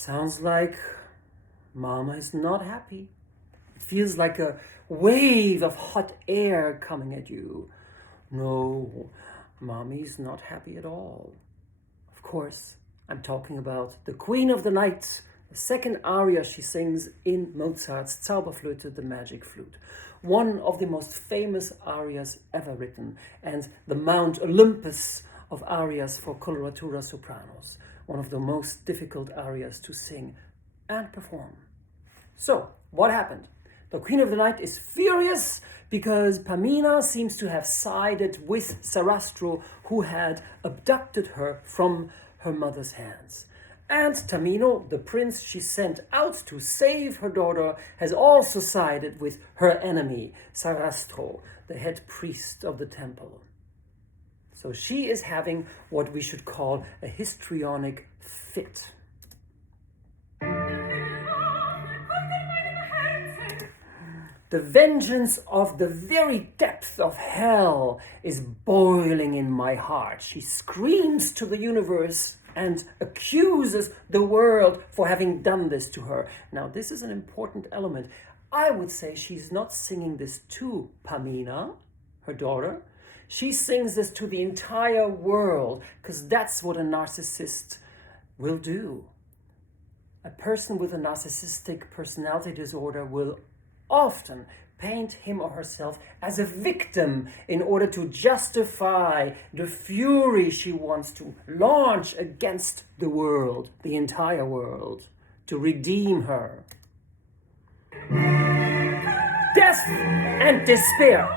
sounds like Mama is not happy. It feels like a wave of hot air coming at you. No, Mommy's not happy at all. Of course, I'm talking about the Queen of the Night, the second aria she sings in Mozart's Zauberflöte, the Magic Flute. One of the most famous arias ever written, and the Mount Olympus of arias for coloratura sopranos. One of the most difficult arias to sing and perform. So, what happened? The Queen of the Night is furious because Pamina seems to have sided with Sarastro, who had abducted her from her mother's hands. And Tamino, the prince she sent out to save her daughter, has also sided with her enemy, Sarastro, the head priest of the temple. So she is having what we should call a histrionic fit. The vengeance of the very depth of hell is boiling in my heart. She screams to the universe and accuses the world for having done this to her. Now, this is an important element. I would say she's not singing this to Pamina, her daughter. She sings this to the entire world, because that's what a narcissist will do. A person with a narcissistic personality disorder will often paint him or herself as a victim in order to justify the fury she wants to launch against the world, the entire world, to redeem her. Death and despair.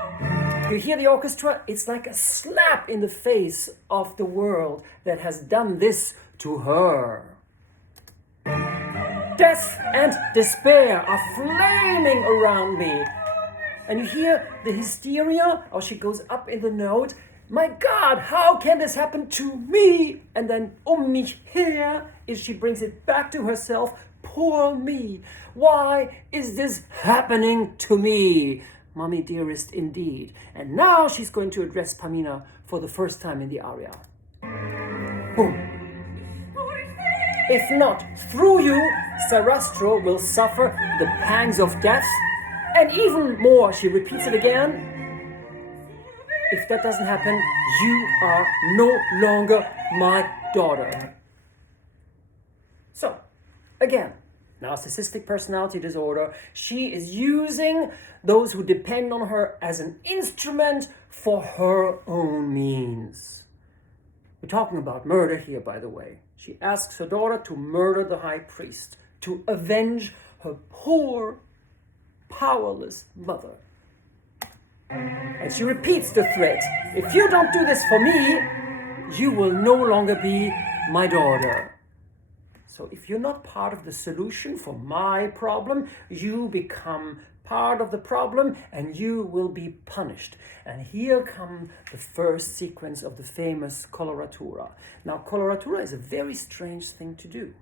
You hear the orchestra? It's like a slap in the face of the world that has done this to her. Death and despair are flaming around me. And you hear the hysteria, or she goes up in the note. My God, how can this happen to me? And then mich her, if she brings it back to herself, poor me. Why is this happening to me? Mommy dearest, indeed. And now she's going to address Pamina for the first time in the aria. Boom. If not, through you, Sarastro will suffer the pangs of death. And even more, she repeats it again. If that doesn't happen, you are no longer my daughter. So, again, narcissistic personality disorder. She is using those who depend on her as an instrument for her own means. We're talking about murder here, by the way. She asks her daughter to murder the high priest, to avenge her poor, powerless mother. And she repeats the threat. If you don't do this for me, you will no longer be my daughter. So if you're not part of the solution for my problem, you become part of the problem and you will be punished. And here comes the first sequence of the famous coloratura. Now, coloratura is a very strange thing to do.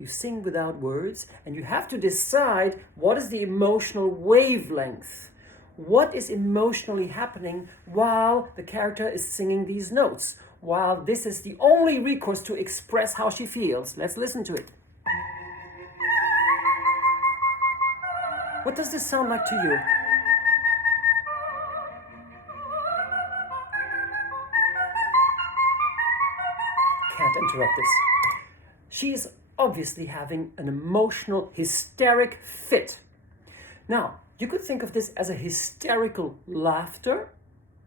You sing without words and you have to decide what is the emotional wavelength. What is emotionally happening while the character is singing these notes? While this is the only recourse to express how she feels. Let's listen to it. What does this sound like to you? Can't interrupt this. She is obviously having an emotional, hysteric fit. Now, you could think of this as a hysterical laughter,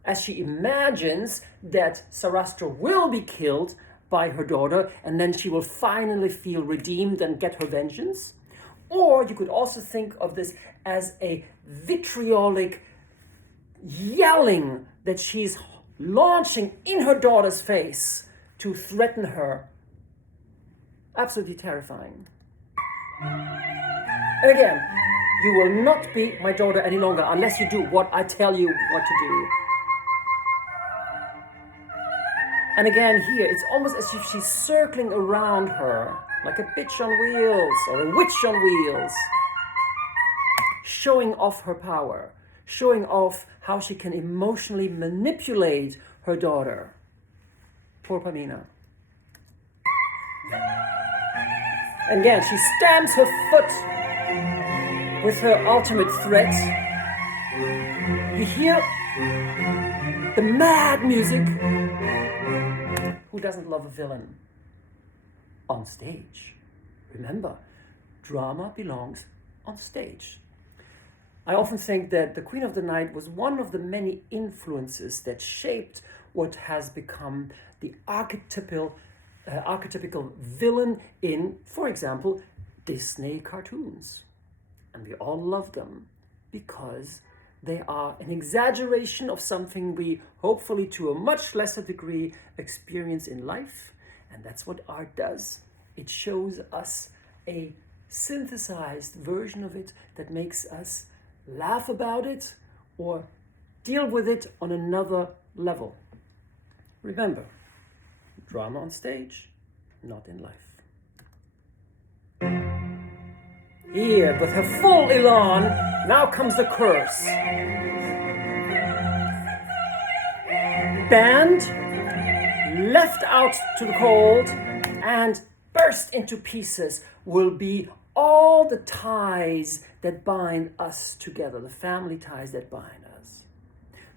as she imagines that Sarastro will be killed by her daughter, and then she will finally feel redeemed and get her vengeance. Or you could also think of this as a vitriolic yelling that she's launching in her daughter's face to threaten her. Absolutely terrifying. And again, you will not be my daughter any longer unless you do what I tell you what to do. And again here, it's almost as if she's circling around her, like a bitch on wheels or a witch on wheels, showing off her power, showing off how she can emotionally manipulate her daughter. Poor Pamina. And again, she stamps her foot with her ultimate threat. You hear the mad music. Who doesn't love a villain? On stage. Remember, drama belongs on stage. I often think that the Queen of the Night was one of the many influences that shaped what has become the archetypical villain in, for example, Disney cartoons. And we all love them because they are an exaggeration of something we, hopefully to a much lesser degree, experience in life. And that's what art does. It shows us a synthesized version of it that makes us laugh about it or deal with it on another level. Remember, drama on stage, not in life. Here, with her full elan, now comes the chorus. Band, left out to the cold and burst into pieces will be all the ties that bind us together, the family ties that bind us.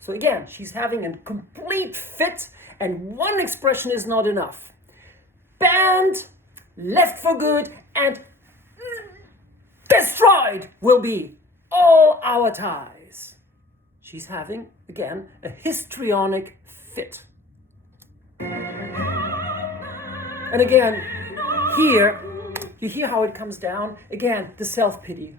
So again, she's having a complete fit, and one expression is not enough. Banned, left for good, and destroyed will be all our ties. She's having, again, a histrionic fit. And again, here, you hear how it comes down. Again, the self-pity.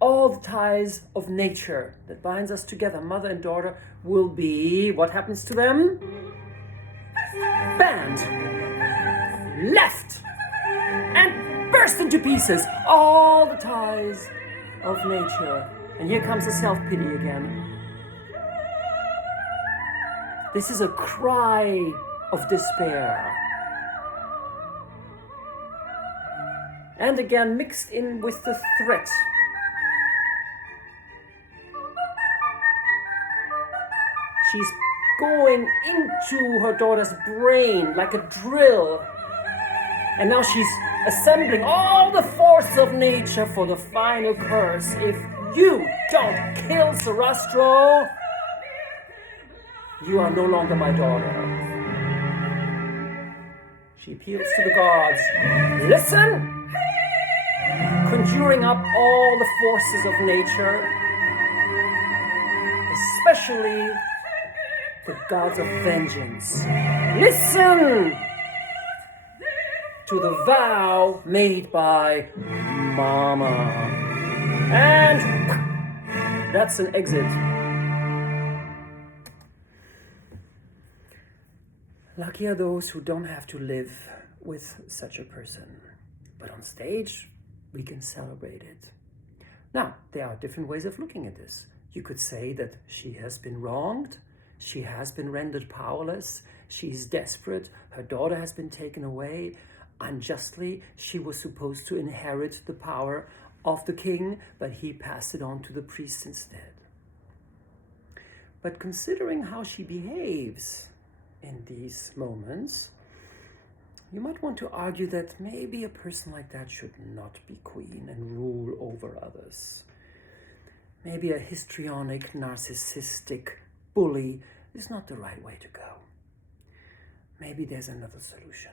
All the ties of nature that binds us together, mother and daughter, will be, what happens to them? Banned, left, and burst into pieces. All the ties of nature. And here comes the self-pity again. This is a cry of despair. And again, mixed in with the threat. She's going into her daughter's brain like a drill. And now she's assembling all the forces of nature for the final curse. If you don't kill Sarastro, you are no longer my daughter. She appeals to the gods. Listen! Conjuring up all the forces of nature, especially the gods of vengeance. Listen to the vow made by Mama. And that's an exit. Lucky are those who don't have to live with such a person. But on stage, we can celebrate it. Now, there are different ways of looking at this. You could say that she has been wronged, she has been rendered powerless, she's desperate, her daughter has been taken away. Unjustly, she was supposed to inherit the power of the king, but he passed it on to the priests instead. But considering how she behaves in these moments, you might want to argue that maybe a person like that should not be queen and rule over others. Maybe a histrionic, narcissistic bully is not the right way to go. Maybe there's another solution.